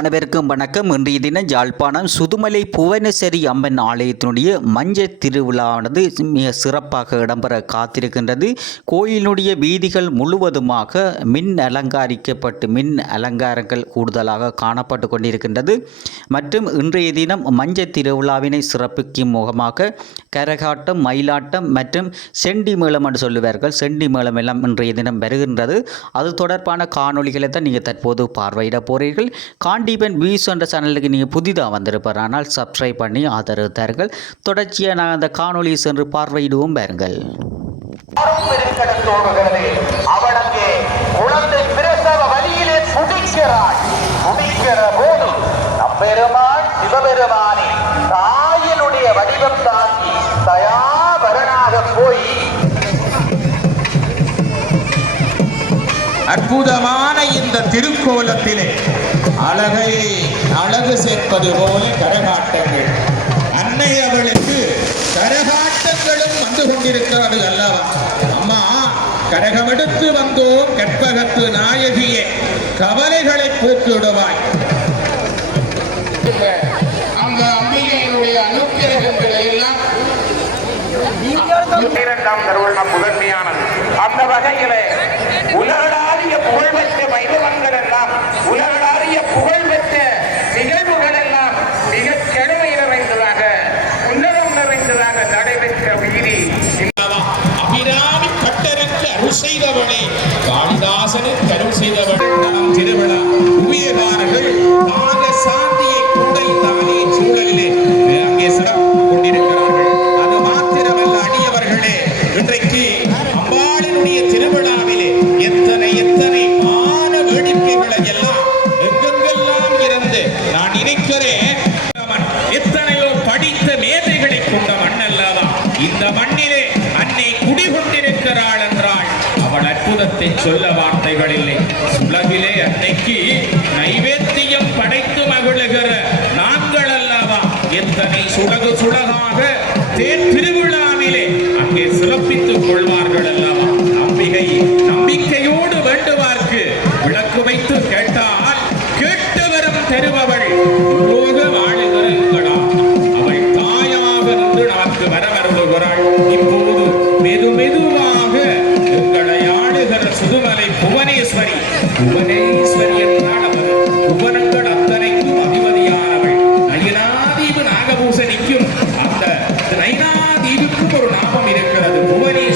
அனைவருக்கும் வணக்கம். இன்றைய தினம் யாழ்ப்பாணம் சுதுமலை புவனேஸ்வரி அம்மன் ஆலயத்தினுடைய மஞ்சள் திருவிழாவானது மிக சிறப்பாக இடம்பெற காத்திருக்கின்றது. கோயிலுடைய வீதிகள் முழுவதுமாக மின் அலங்காரிக்கப்பட்டு மின் அலங்காரங்கள் கூடுதலாக காணப்பட்டு கொண்டிருக்கின்றது. மற்றும் இன்றைய தினம் மஞ்சள் திருவிழாவினை சிறப்பிக்கும் முகமாக கரகாட்டம், மயிலாட்டம் மற்றும் செண்டி மேளம் என்று சொல்லுவார்கள். செண்டி மேளம் எல்லாம் இன்றைய தினம் வருகின்றது. அது தொடர்பான காணொலிகளை தான் நீங்கள் தற்போது பார்வையிட போகிறீர்கள். காண்டீபன் வியூஸ் என்ற சேனலுக்கு நீங்கள் புதிதாக வந்திருப்பார், ஆனால் சப்ஸ்கிரைப் பண்ணி ஆதரவு தாருங்கள். தொடர்ச்சியாக நாங்கள் அந்த காணொலியை சென்று பார்வையிடுவோம் பாருங்கள். குழந்தை பிரசவ வழியிலே துடிக்கிறாள். துடிக்கிற போது அப்பெருமாள் சிவபெருமானே தாயினுடைய வடிவம் தாங்கி தயாபரனாக போய் அற்புதமான இந்த திருக்கோலத்திலே அழகு சேர்ப்பது போல கரகாட்டங்கள், அன்னை அவளுக்கு கரகாட்டங்களும் வந்து கொண்டிருக்கிறது அல்லவா? அம்மா, கரகமெடுத்து வந்தோம் கற்பகத்து நாயகியே, கவலைகளை போக்கிடுவாய். அந்த அம்பிகையினுடைய அனுக்கிரகங்களை எல்லாம் இரண்டாம் தருவம் முதன்மையானது. அந்த வகையிலே உலகளாவிய புகழ்பெற்ற வைபவங்கள் எல்லாம், உலகளாவிய புகழ்பெற்ற நிகழ்வுகள் எல்லாம் மிக கெடுமை நிறைந்ததாக, உன்னதம் நிறைந்ததாக நடைபெற்ற வீதி அபிராமி பட்டருக்கு அருள் செய்தவனே, காளிதாசனுக்கு அருள் செய்தவனே திருவிழா உயர்வார்கள் பாக சாந்தியை கூடை தானே சூழலிலே அங்கே சிறப்பு கொண்டிருக்கிறார்கள். அது மாத்திரமல்ல அடியவர்களே, இன்றைக்கு அம்பாளினுடைய திருவிழாவிலே எத்தனை மான வேடிக்கைகளை எல்லாம் எங்கெங்கெல்லாம் இருந்து நான் நினைக்கிறேன். எத்தனையோ படித்த மேதைகளை கொண்ட மண் அல்லவா இந்த மண்ணிலே அன்னை குடிகொண்டிருக்கிறாள் என்றால் அவள் அற்புதத்தை சொல்ல வார்த்தைகள் இல்லை. உலகிலே அன்னைக்கு நைவேத்தியம் படைத்து மகிழுகிற நாங்கள் அல்லவா எத்தனை சுலகாக தேர் திருவிழாவிலே அங்கே சிறப்பித்துக் கொள்வார்கள் அல்லவா? நம்பிக்கையோடு வேண்டுவார்க்கு விளக்கு வைத்து கேட்டால் கேட்டு வரும் தருபவள் வாழுகிற எங்களா, அவள் தாயாக இருந்து நமக்கு வரவருகிறாள். இப்போது மெதுவாக எங்களை ஆளுகிற சுதுமலை புவனேஸ்வரி என்றால் அவர் புவனங்கள் அத்தனைக்கும் அதிபதியானவள். நயினாதீபு நாகபூசணிக்கும் அந்த நயினாதீபுக்கும் ஒரு நாமம் இருக்கிறது. புவனேஸ்வரி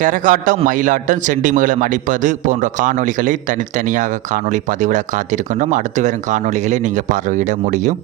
கரகாட்டம், மயிலாட்டம், செண்டிமேளம் அடிப்பது போன்ற காணொளிகளை தனித்தனியாக காணொளி பதிவிட காத்திருக்கின்றோம். அடுத்து வரும் காணொளிகளை நீங்கள் பார்வையிட முடியும்.